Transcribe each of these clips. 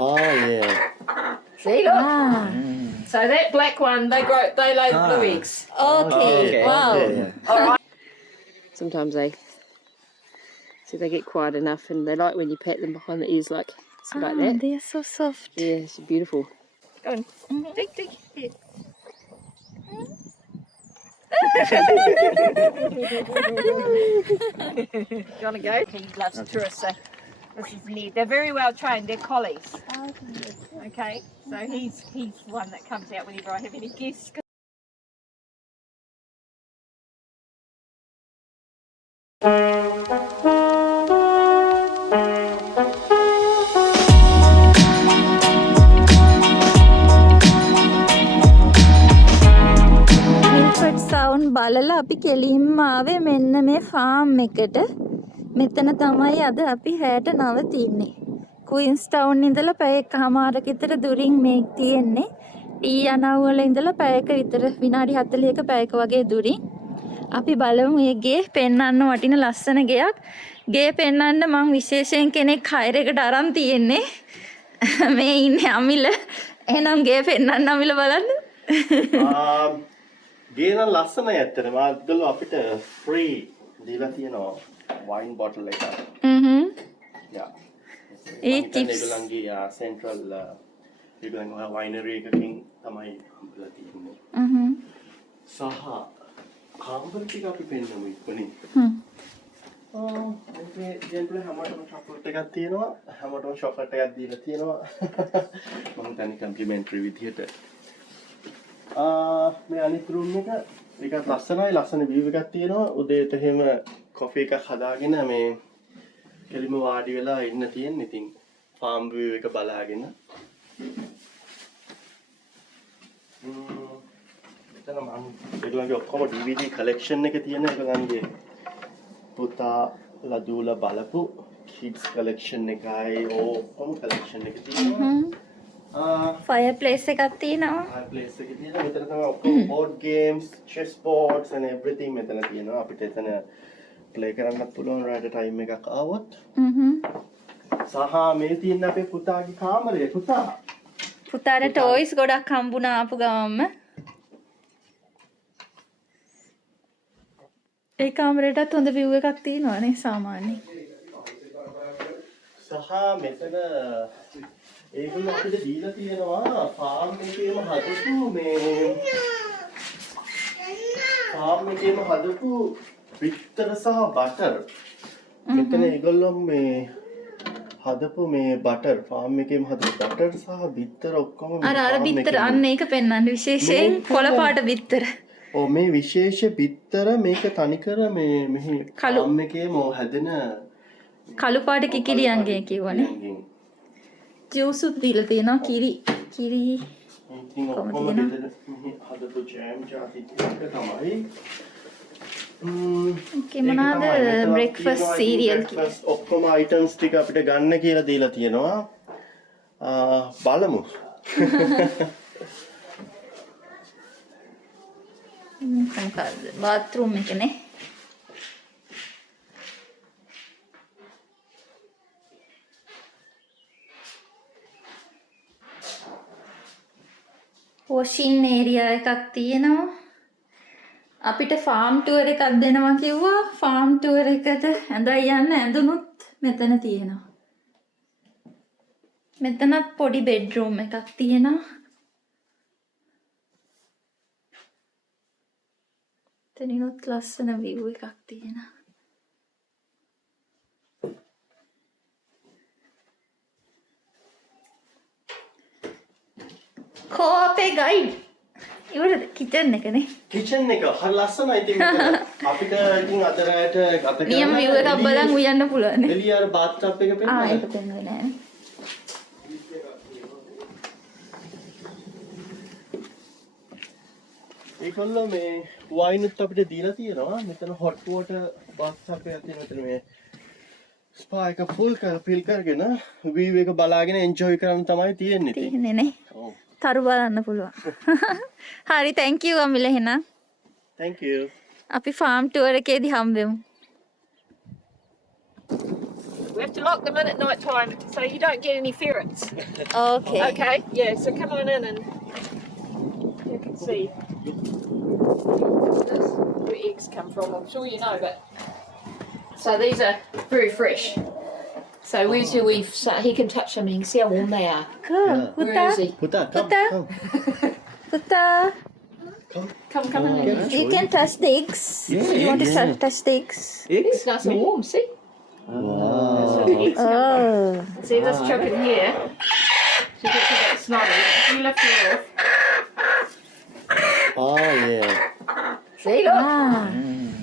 Oh yeah. See, look. So that black one, they lay the blue eggs. Okay. Wow. Okay. All right. Sometimes they get quiet enough, and they like when you pat them behind the ears like that. They are so soft. Yeah, it's beautiful. Go on. Dig, dig. Yeah. You want to go? He loves tourists, so this is near. They're very well trained. They're collies. Okay, so he's one that comes out whenever I have any guests. Milford Sound බලලා අපි කෙලින්ම ආවේ මෙන්න මේ farm එකට. මෙතන තමයි අද අපි රැට නවතින්නේ. Queenstown ඉඳලා පැය එකමාරක විතර දුරින් මේ තියෙන්නේ. ඊයනව වල ඉඳලා පැයක විතර විනාඩි 40ක පැයක වගේ දුරින්. අපි බලමු මේ ගේ පෙන්වන්න වටින ලස්සන ගෙයක්. ගේ පෙන්වන්න මං විශේෂයෙන් කෙනෙක් හයර් එකට අරන් තියෙන්නේ. මේ ඉන්නේ අමිල. එහෙනම් ගේ පෙන්වන්න අමිල බලන්න. ගේ නම් ලස්සනයි ඇත්තටම. ආද්දල අපිට free දීලා තියෙනවා wine bottle එකක්. Yeah. ඒ chips ඒගොල්ලන්ගේ central ඒගොල්ලන්ගේ winery එකකින් තමයි හම්බලා තියෙන්නේ. සහ කාම්බර් ටික අපි පෙන්නමු ඉක්මනින්. මේ ජෙන්ටල් හැමෝටම චොක්ලට් එකක් තියෙනවා. හැමෝටම චොක්ලට් එකක් දීලා තියෙනවා. මම තනි කම්ප්ලිමන්ටරි විදියට. මේ අනිත් රූම් එක ඒකත් ලස්සනයි. ලස්සන view එකක් තියෙනවා. උදේට එහෙම කොෆි එකක් හදාගෙන මේ කෙලිම වාඩි වෙලා ඉන්න තියෙන. ඉතින් farm view එක බලාගෙන. මෙතන මම ඒගොල්ලන්ගේ ඔක්කොම DVD collection එක තියෙන ඒගොල්ලන්ගේ පුතාලා දූලා බලපු kids collection එකයි ඔක්කොම collection එක තියෙනවා. fireplace එකක් තියෙනවා. fireplace එක තියෙනවා. මෙතන තමයි ඔක්කොම board games, chess boards and everything මෙතන තියෙනවා. අපිට එතන play කරන්නත් පුළුවන් රාට time එකක් ආවොත්. සහ මේ තියෙන අපේ පුතාගේ කාමරය. පුතාට toys ගොඩක් හම්බුණා ආපු ගමන්ම. ඒ කාමරේටත් හොඳ view එකක් තියෙනවානේ සාමාන්‍යයෙන්. සහ මෙතන ඒගොල්ලෝ අපිට දීලා තියෙනවා ෆාම් එකේම හදපු බිත්තර සහ බටර්. මෙතන ඒගොල්ලෝ මේ හදපු මේ බටර් ෆාම් එකේම හදපු බටර් සහ බිත්තර ඔක්කොම අර බිත්තර අන්න ඒක පෙන්වන්න විශේෂයෙන් කොළ පාට බිත්තර. ඔව් මේ විශේෂ බිත්තර මේක තනිකර මේ මෙහි ෆාම් එකේම හැදෙන කළු පාට කිකිලියන්ගේ කියවනේ. ජූස් උත් දීලා තියෙනවා කිරි. ඉතින් ඔක්කොම මෙතන මෙහි හදපු ජෑම් ජාති ටික තමයි. මොනවාද බ්‍රෙක්ෆාස්ට් සීරියල් ඔක්කොම අයිටම්ස් ටික අපිට ගන්න කියලා දීලා තියෙනවා. බලමු. මොකක්ද බාත්රූම් එකනේ. වොෂින් ඒරියා එකක් තියෙනවා. අපිට ෆාම් ටුවර් එකක් දෙනවා කිව්වා. ෆාම් ටුවර් එකට ඇඳයි යන්න ඇඳුනුත් මෙතන තියෙනවා. මෙතනත් පොඩි බෙඩ්රූම් එකක් තියෙනවා. එතනිනුත් ලස්සන view එකක් තියෙනවා. කෝ අපේ ගයිඩ් ඉවරද කිචන් එකනේ. කිචන් එක හරි ලස්සනයි. ඉතින් අපිට ඉතින් අද රැයට ගත කරන්න නියම view එකක් බලන් උයන්න පුළුවන් නේ. එළිය අර bath tub එක පෙන්නනවා. ඒක පෙන්වන්නේ නැහැ. ඒකල්ල මේ වයින් උත් අපිට දීලා තියෙනවා. මෙතන hot water bath tub එකක් තියෙනවා. මෙතන මේ ස්පා එක ෆුල් ෆිල් කරගෙන view එක බලාගෙන enjoy කරන්න තමයි තියෙන්නේ. තියෙන්නේ නේ. ඔව්. තරු බලන්න පුළුවන්. හරි thank you අමිල එහෙනම්. Thank you. අපි ෆාම් ටුවර් එකේදී හම්බෙමු. We have to lock them in at night time so you don't get any ferrets. Okay. Okay, yeah, so come on in and you can see this, where eggs come from. I'm sure you know, but so these are very fresh. So where's your we've? So he can touch them. You can see how warm they are. Good. Where is he? Puta, come, Puta. come. Puta, Come in. you can touch the eggs. Yeah, You want to yeah. touch the eggs? It's nice and warm. See? Wow. That's where the eggs come Oh. from. See this chicken here? She gets a bit snotty. You lift her off. Oh, yeah. See, look. Ah.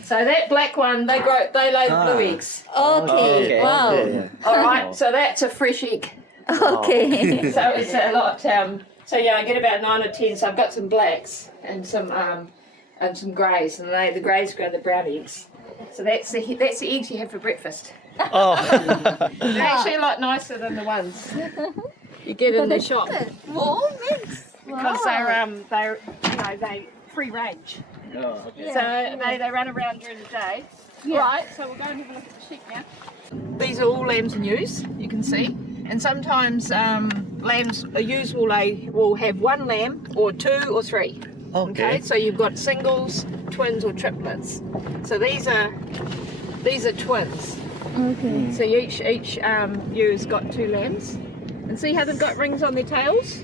So that black one, they lay the blue eggs. Okay. Wow. Okay. All right. So that's a fresh egg. Okay. So it's a lot. So yeah, I get about 9 or 10. So I've got some blacks and some greys, and the greys grow the brown eggs. So that's the eggs you have for breakfast. Oh. They're actually a lot nicer than the ones you get in the shop Warm eggs. because they're they free range. Oh, okay. So they run around during the day. Right. So we'll go and have a look at the sheep now. These are all lambs and ewes. You can see. And sometimes ewes will have one lamb or 2 or 3. Okay. So you've got singles, twins or triplets. So these are twins. Okay. So each ewe's got 2 lambs. And see how they've got rings on their tails?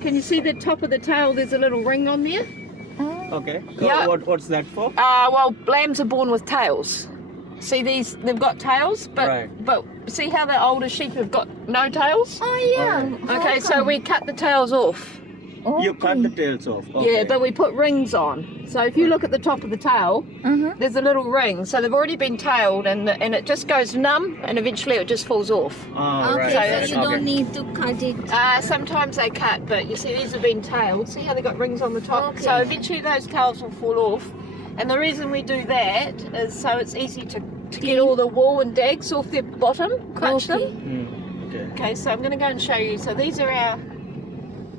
Can you see the top of the tail? There's a little ring on there. Okay. So Yeah. what's that for? Well, lambs are born with tails. See these? They've got tails, but Right. but see how the older sheep have got no tails? Oh yeah. Okay, so we cut the tails off. You cut the tails off. Okay. Yeah, but we put rings on. So if you look at the top of the tail, there's a little ring. So they've already been tailed, and it just goes numb, and eventually it just falls off. Ah, Okay, right. so you don't need to cut it. Sometimes they cut, but you see these have been tailed. See how they got rings on the top? Okay. So eventually those tails will fall off. And the reason we do that is so it's easy to get all the wool and dags off their bottom, crunch them. Okay. Okay, so I'm going to go and show you. So these are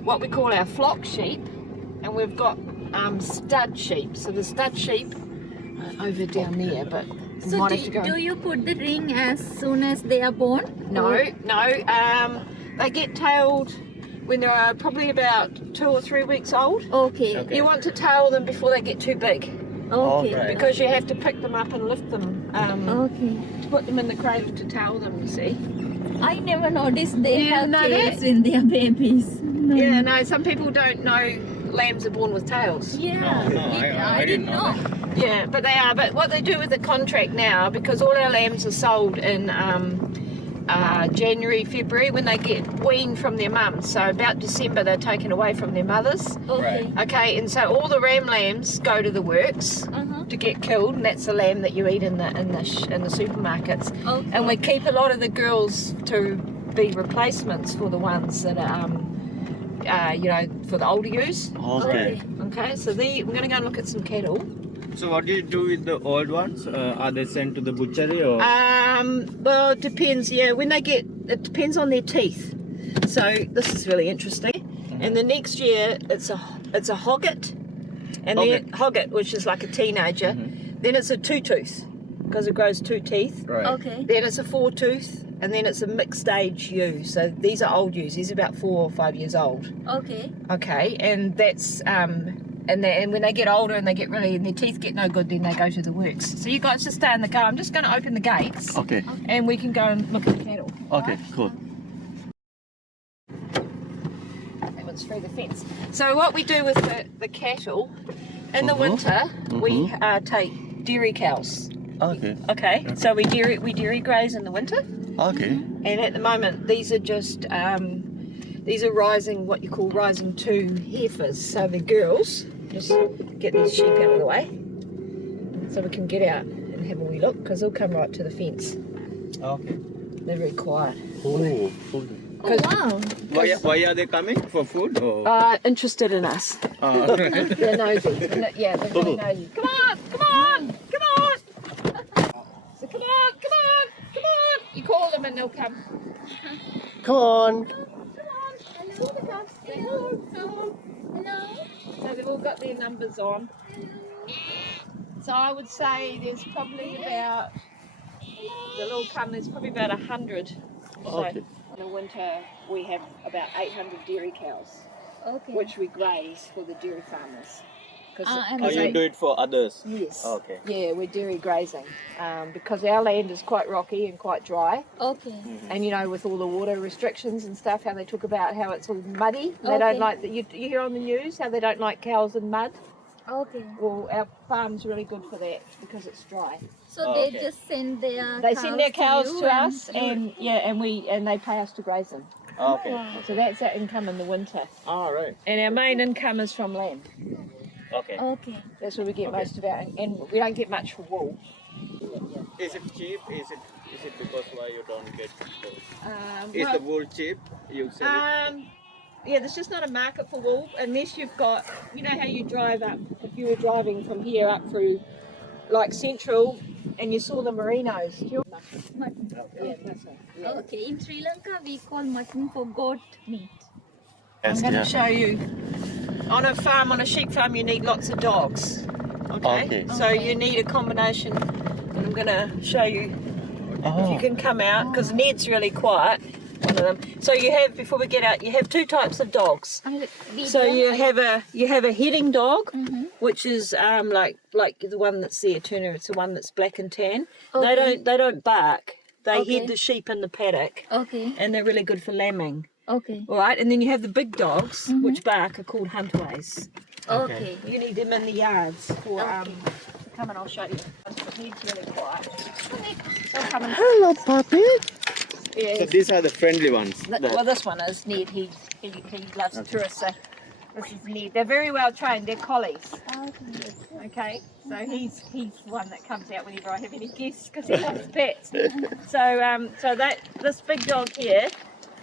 what we call our flock sheep, and we've got stud sheep. So the stud sheep are over down there, but we So might have to go. do you put the ring as soon as they are born? No. They get tailed when they're probably about 2 or 3 weeks old. Okay. Okay. You want to tail them before they get too big, Okay. Right. because you have to pick them up and lift them Okay. to put them in the cradle to tail them. You see? I never noticed they You have know tails that? when they are babies. No. Yeah. No. Some people don't know lambs are born with tails. Yeah. No, I didn't know. Yeah, but they are. But what they do with the contract now, because all our lambs are sold in January, February, when they get weaned from their mums. So about December, they're taken away from their mothers. Okay. Okay, and so all the ram lambs go to the works to get killed, and that's the lamb that you eat in the supermarkets. Okay. And we keep a lot of the girls to be replacements for the ones that are, for the older ewes. Okay. Okay, so we're going to go and look at some cattle. So what do you do with the old ones? Are they sent to the butchery or? Well, it depends. Yeah, it depends on their teeth. So this is really interesting. And the next year it's a hogget, and then hogget, which is like a teenager. Then it's a 2-tooth, because it grows 2 teeth. Right. Okay. Then it's a 4-tooth, and then it's a mixed age ewe. So these are old ewes. These are about 4 or 5 years old. Okay. Okay, and that's and when they get older and and their teeth get no good, then they go to the works. So you guys just stay in the car. I'm just going to open the gates, Okay. and we can go and look at the cattle. Okay, cool. That one's through the fence. So what we do with the cattle in the winter, we take dairy cows. Okay. Okay, so we dairy graze in the winter, Okay. and at the moment these are just these are what you call rising 2 heifers. So the girls just get these sheep out of the way, so we can get out and have a wee look, because they'll come right to the fence. Okay. They're very quiet. Oh, Oh, wow. Why are they coming for food? Or? Interested in us. Right. They're nosy. Yeah, they're really nosy. Come on, come on, come on. So come on, come on, come on. You call them and they'll come. Come on. Come on. Hello, they come. Hello. Hello. So they've all got their numbers on. So I would say there's probably about The little cun, there's probably about 100. Okay. So in the winter we have about 800 dairy cows, Okay. which we graze for the dairy farmers. And Or you do it for others? Yes. Okay. Yeah, we're dairy grazing because our land is quite rocky and quite dry. Okay. And you know, with all the water restrictions and stuff, how they talk about how it's all muddy. They Okay. don't like that. You hear on the news how they don't like cows in mud. Okay. Well, our farm's really good for that because it's dry. So Oh, they okay. just send their They send their cows you to us, and they pay us to graze them. Okay. So that's our income in the winter. All right. And our main income is from lamb. Okay. Okay. That's where we get Okay. most of our, and we don't get much for wool. Is it cheap? Is it because why you don't get wool? Is Well, the wool cheap? You sell it? yeah, there's just not a market for wool unless you've got, you know how you drive up, if you were driving from here up through like Central and you saw the merinos. Do you Mutton. yeah, that's it. Yeah. Okay. In Sri Lanka, we call mutton for goat meat. I'm Yes, going to yeah. show you. On a farm, on a sheep farm, you need lots of dogs. Okay. Okay. So you need a combination, and I'm going to show you. If you Oh. can come out, because Ned's really quiet. One of them. So you have, before we get out, you have two types of dogs. So you have a heading dog, which is like the one that's there, Turner. It's the one that's black and tan. Okay. They don't bark. They Okay. head the sheep in the paddock, Okay. and they're really good for lambing. Okay. All right, and then you have the big dogs, which bark, are called Huntaways. Okay. You need them in the yards for come and I'll show you. Ned's really quiet. They'll come and Hello, puppy. yeah, So these are the friendly ones. well, this one is Ned. He loves tourists. So this is Ned. They're very well trained. They're collies. Okay, so he's the one that comes out whenever I have any guests because he loves pets. So this big dog here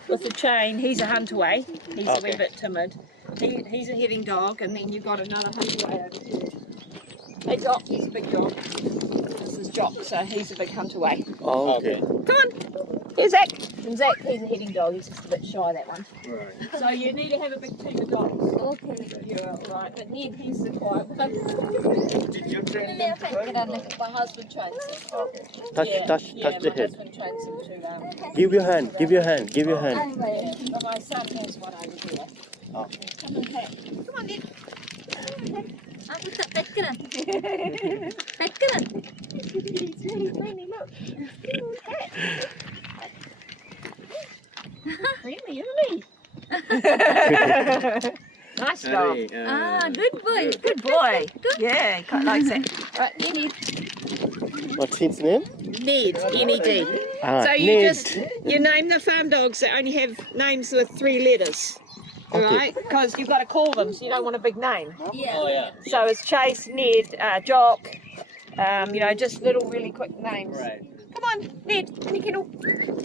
with the chain, he's a Hunterway. He's a wee Okay. bit timid. He's a heading dog, and then you've got another Hunterway over here. Hey Jock, he's a big dog. This is Jock, so he's a big Hunterway. Oh, okay. Come on. Here's Zach. And Zach, he's a heading dog. He's just a bit shy, that one. Right. So you need to have a big team of dogs. Okay. You're all right. But Ned, he's the quiet one. Did you train them to ride? My husband trains him. Okay. Touch Yeah, the my head. husband trains him to Give your hand. Give your hand. Give your hand. but my son has one over there. Okay. Come and pat. Come on, Ned. Aku tak pet keren. Pet keren. He's really tiny, look. Pat. Really, isn't he? Nice dog. Sorry, Good boy. Good boy. Yeah, he quite likes it. Right, Ned. What's his name? Ned, N-E-D. So you name the farm dogs that only have names with 3 letters. Okay. Right? Because you've got to call them, so you don't want a big name. Yeah. Oh yeah. So it's Chase, Ned, Jock, just little really quick names. Right. Come on, Ned, in your kennel.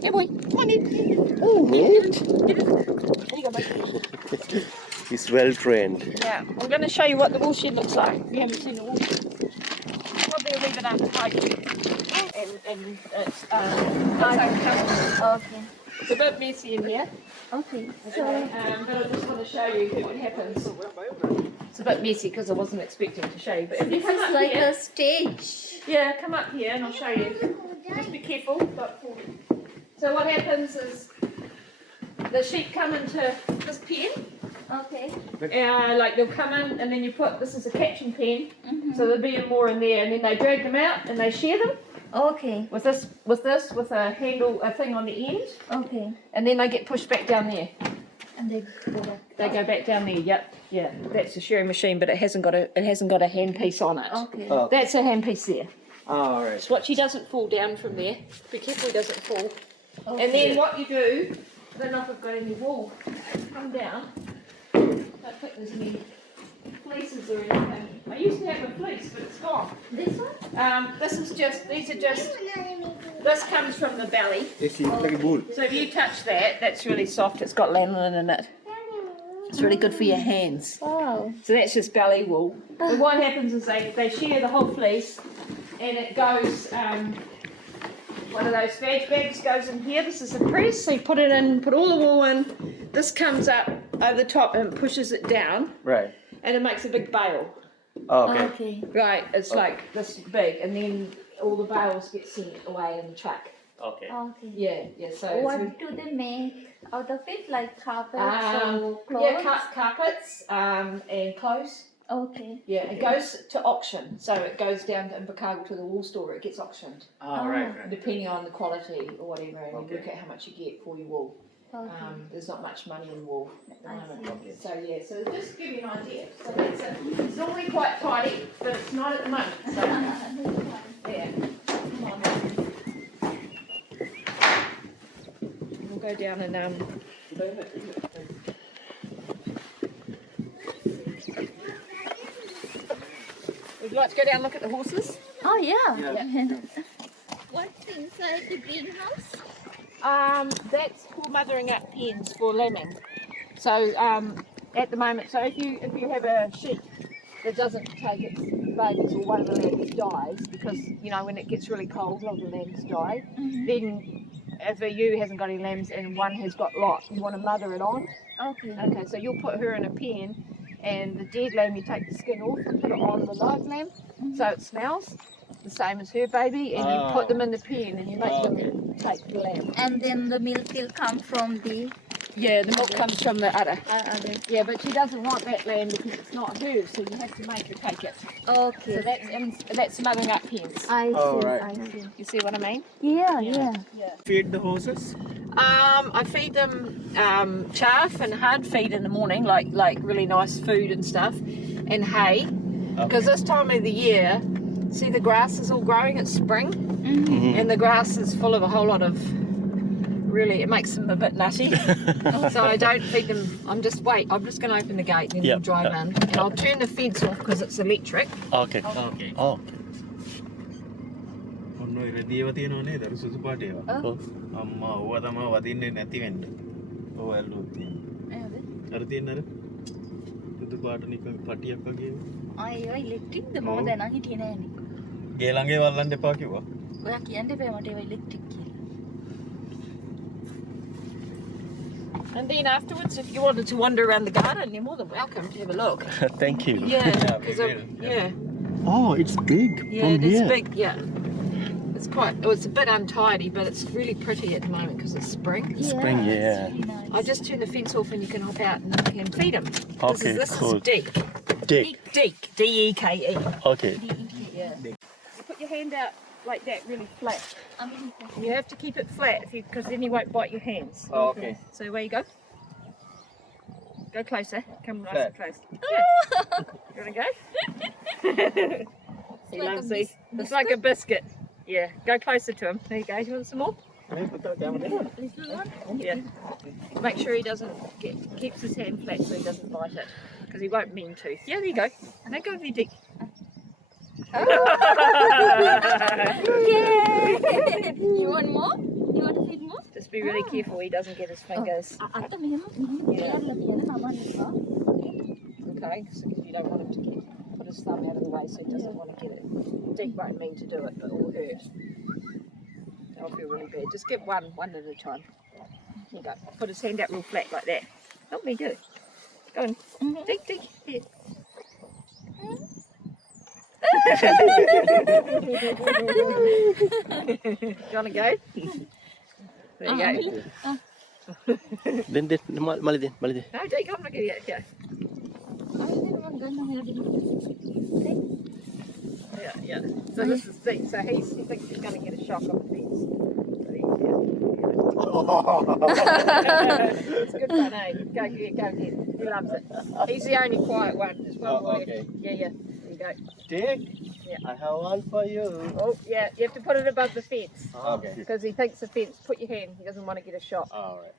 Yeah, boy. Come on, Ned. Oh, Ned. There you go, mate. He's well trained. Yeah, I'm going to show you what the wool shed looks like. If you haven't seen the wool shed. Probably a wee bit under height. And it's Okay. it's a bit messy in here. Okay. But I just want to show you what happens. It's a bit messy because I wasn't expecting to show you. But if you This come is up like here, a stage. yeah, come up here and I'll show you. Just be careful. So what happens is the sheep come into this pen. Okay. Like they'll come in and then you put, this is a catching pen, so there'll be more in there, and then they drag them out and they shear them Okay. with a handle, a thing on the end, Okay. and then they get pushed back down there. And they go back. They go back down there. Yep, yeah. That's a shearing machine, but it hasn't got a handpiece on it. Okay. Oh, That's a handpiece there. all right. Just watch he doesn't fall down from there. Be careful he doesn't fall. And then what you do, I don't know if I've got any wool. Come down. Don't think there's any fleeces or anything. I used to have a fleece, but it's gone. This one? This comes from the belly. This is like a bull. So if you touch that, that's really soft. It's got lanolin in it. It's really good for your hands. Wow. So that's just belly wool. But what happens is they shear the whole fleece, and it goes, one of those veg bags goes in here. This is the press, so you put it in, put all the wool in. This comes up over the top and pushes it down, Right. and it makes a big bale. Okay. Okay. Right, it's like this big, and then all the bales get sent away in the truck. Okay. Okay. Yeah. So it's What do they make out of it? Like carpets or clothes? yeah, carpets and clothes. Okay. Yeah, it goes to auction. So it goes down to Invercargill to the wool store. It gets auctioned. Oh, right. Depending on the quality or whatever, and Okay. you work out how much you get for your wool. Okay. There's not much money in wool at the I moment. So yeah, so just to give you an idea. So that's it. It's normally quite tidy, but it's not at the moment. So yeah. Come on. We'll go down and would you like to go down and look at the horses? Oh yeah. Yeah. What's inside the greenhouse? That's for mothering up pens for lambing. So at the moment, so if you have a sheep that doesn't take its babies or one of the lambs dies, because you know when it gets really cold, a lot of the lambs die. Then if a ewe hasn't got any lambs and one has got lots, you want to mother it on. Okay. Okay, so you'll put her in a pen, and the dead lamb you take the skin off and put it on the live lamb, so it smells the same as her baby, and you put them in the pen and you make them take the lamb. And then the milk will come from the Yeah, the milk comes from the udder. other. Yeah, but she doesn't want that lamb because it's not hers, so you have to make her take it. Okay. So that's mothering up hens. I see. Oh, right. I see. You see what I mean? Yeah. Feed the horses? I feed them chaff and hard feed in the morning, like really nice food and stuff, and hay. Because this time of the year, see the grass is all growing. It's spring, and the grass is full of a whole lot of. Really, it makes them a bit nutty. So I don't feed them. I'm just going to open the gate, then we'll drive in, and I'll turn the fence off because it's electric. Okay. Okay. Oh. ඔන්න ඔය රෙදියව තියෙනව නේද? අර සුදු පාට ඒවා. Oh. අම්මා ඕවා තමයි වදින්නේ නැති වෙන්න. ඔව් ඇල්ලුවොත් තියෙනවා. අර තියෙන අර සුදු පාට නිකන් පටියක් වගේ. ඒවා ඉලෙක්ට්‍රික්ද මම දැනන් හිටියේ නෑනේ. ගේ ළඟේ වල්ලන්න එපා කිව්වා. ඔයා කියන්න එපා මට ඒවා ඉලෙක්ට්‍රික් කියලා. And then afterwards, if you wanted to wander around the garden, you're more than welcome to have a look. Thank you. Yeah, Yeah, we 'cause will. yeah, Oh, it's big yeah, from it is here. big. Yeah, it's quite. Oh, it's a bit untidy, but it's really pretty at the moment because it's spring. Spring, It's yeah. really nice. I just turn the fence off and you can hop out and you can feed them. Okay, this cool. is deek. Dick. Deek. D-E-K-E. Okay. Yeah. You put your hand out like that, really flat. I mean, You have to keep it flat because then you won't bite your hands. Oh, okay. So where you go? Go closer. Come nice Flat. and close. Yeah. You want to go? He like loves a these. It's like a biscuit. Yeah. Go closer to him. There you go. You want some more? little one. Yeah. Make sure he doesn't keeps his hand flat so he doesn't bite it because he won't mean to. Yeah. There you go. Now go with your dick. Yay! You want more? You want to feed more? Just be really careful he doesn't get his fingers. අත මෙහෙම තියලා තියන නමන්න එපා. Okay, so because you don't want him to put his thumb out of the way so he doesn't want to get it. Dick won't mean to do it, but it will hurt. That'll feel really bad. Just get one at a time. Here you go. Put his hand out real flat like that. Help me do it. Go on. Dick, Dick. Here. You want to go? There you go. Then mali din. No, Dick, I'm not going to get it. Yeah. So this is Dick. So he thinks he's going to get a shock on the fence. It's good fun, eh? Go get. He loves it. He's the only quiet one. There's one Oh, more. okay. Yeah. There you go. Dick. Yeah. I have one for you. Oh, yeah. You have to put it above the fence Okay. because he thinks the fence. Put your hand. He doesn't want to get a shock. All right.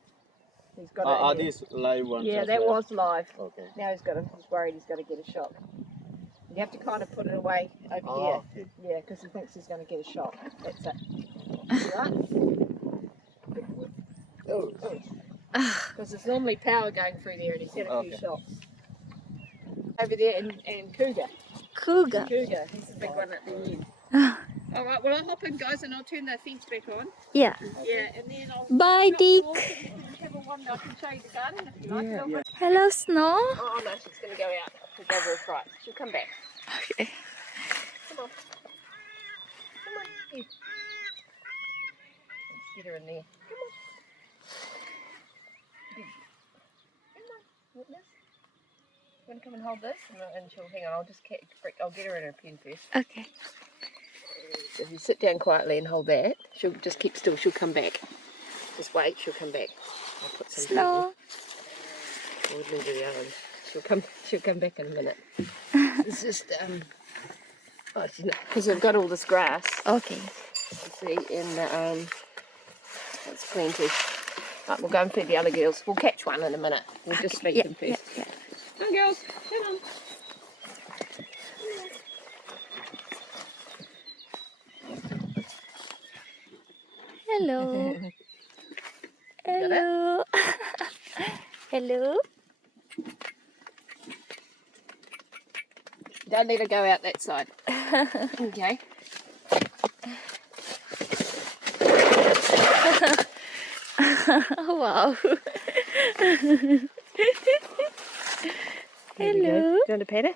He's got Are it. in these live ones? there. Yeah, as that well? was live. Okay. Now he's worried he's going to get a shock. You have to kind of put it away over Oh, here. okay. Yeah, because he thinks he's going to get a shock. That's it. Right? Oh. Because there's normally power going through there and he's had a few Okay. shocks. Over there and Cougar. Cougar. Cougar, he's the big one at the end. Alright, well I'll hop in guys and I'll turn the fence back on. Yeah. Yeah, and then I'll Bye, drop you Dick. off and you can have a wander. I can show you the garden if you like. Hello, Snow. Oh no, she's going to go out. She'll go real fright. She'll come back. Okay. Come on. Come on. Get her in there. Come on. Witness. You want to come and hold this? And she'll hang on. I'll get her in her pen first. Okay. So if you sit down quietly and hold that, she'll just keep still. She'll come back. Just wait. She'll come back. I'll put some. Slow. We'll leave her the other one. She'll come back in a minute. It's just because we've got all this grass. Okay. You see, and it's plenty. Right, we'll go and feed the other girls. We'll catch one in a minute. We'll just feed them first. Yeah. Come on, girls. Come on. Hello. Hello. Hello. Don't let her go out that side. Okay. Wow. There you go. Hello. Do you want to pet her?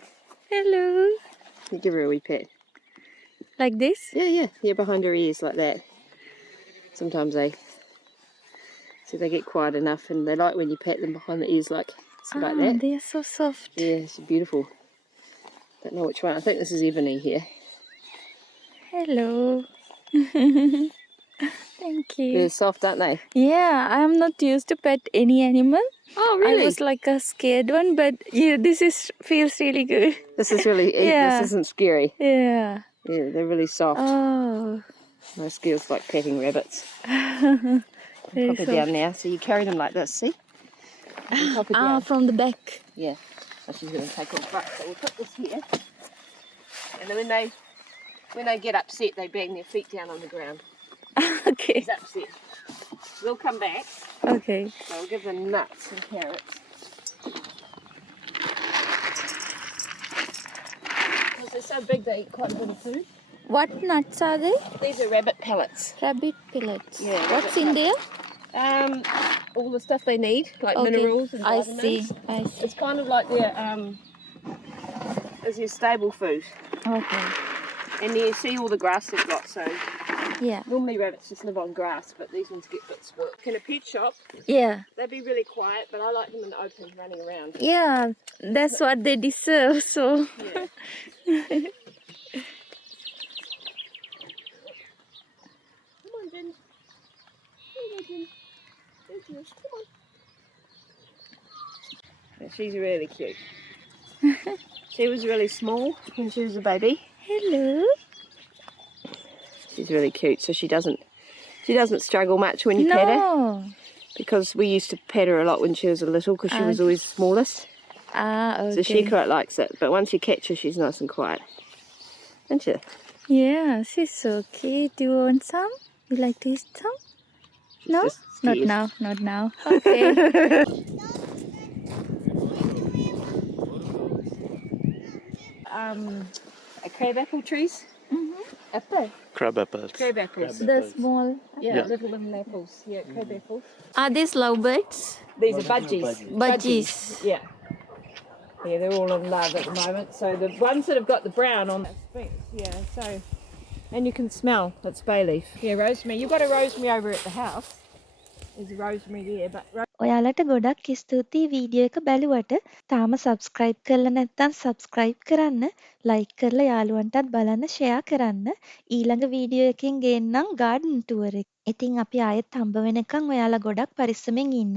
Hello. You give her a wee pet. Like this? Yeah, behind her ears like that. Sometimes they get quiet enough, and they like when you pat them behind the ears like that. They are so soft. Yeah, it's beautiful. Don't know which one. I think this is Ebony here. Hello. Thank you. They're soft, aren't they? Yeah, I am not used to pet any animal. Oh, really? I was like a scared one, but yeah, feels really good. This is really. Yeah. This isn't scary. Yeah. Yeah, they're really soft. Oh. Most girls like petting rabbits. Very Pop her down now. So you carry them like this. See? And pop her down. from the back. Yeah. So she's going to take off. Right, so we'll put this here. And then when they get upset, they bang their feet down on the ground. Okay. She's upset. We'll come back. Okay. So we'll give them nuts and carrots. Because they're so big, they eat quite a bit of food. What nuts are they? These are rabbit pellets. Rabbit pellets. Yeah, What's rabbit in there? All the stuff they need, like Okay. minerals and I vitamins. see. I see. It's kind of like their stable food. Okay. And you see all the grass they've got, so Yeah. normally rabbits just live on grass, but these ones get a bit spoiled. In a pet shop, Yeah. they'd be really quiet, but I like them in the open, running around. Yeah. That's what they deserve. So. Yeah. Come on, Jen. Here you go, Jen. There's yours. Come on. Yeah, she's really cute. She was really small when she was a baby. Hello. She's really cute, so she doesn't struggle much when you pet her, No. because we used to pet her a lot when she was a little, because she was always smallest. Okay. So she quite likes it. But once you catch her, she's nice and quiet. Isn't she? Yeah, she's so cute. Do you want some? You like to eat some? No? just Not scared. now. Not now. Okay. Crabapple trees. Apple. Crab apples. Crabapple. The small. Yeah, little apples. Yeah, crabapple. Are these lovebirds? These are budgies. Budgies. Yeah. Yeah, they're all in love at the moment. So the ones that have got the brown on, yeah, so, and you can smell, it's bay leaf. Yeah, rosemary. You've got a rosemary over at the house. There's a rosemary there, but ඔයාලට ගොඩක් ස්තුතියි video එක බැලුවට. තාම subscribe කරලා නැත්නම් subscribe කරන්න, like කරලා යාළුවන්ටත් බලන්න, ෂෙයා කරන්න. ඊළඟ වීඩියෝ එකකින් ගේන්නම් ගාඩන් ටුවර් එක. ඉතින් අපි ආයෙත් හම්බ වෙනකන් ඔයාලා ගොඩක් පරිස්සමෙන් ඉන්න.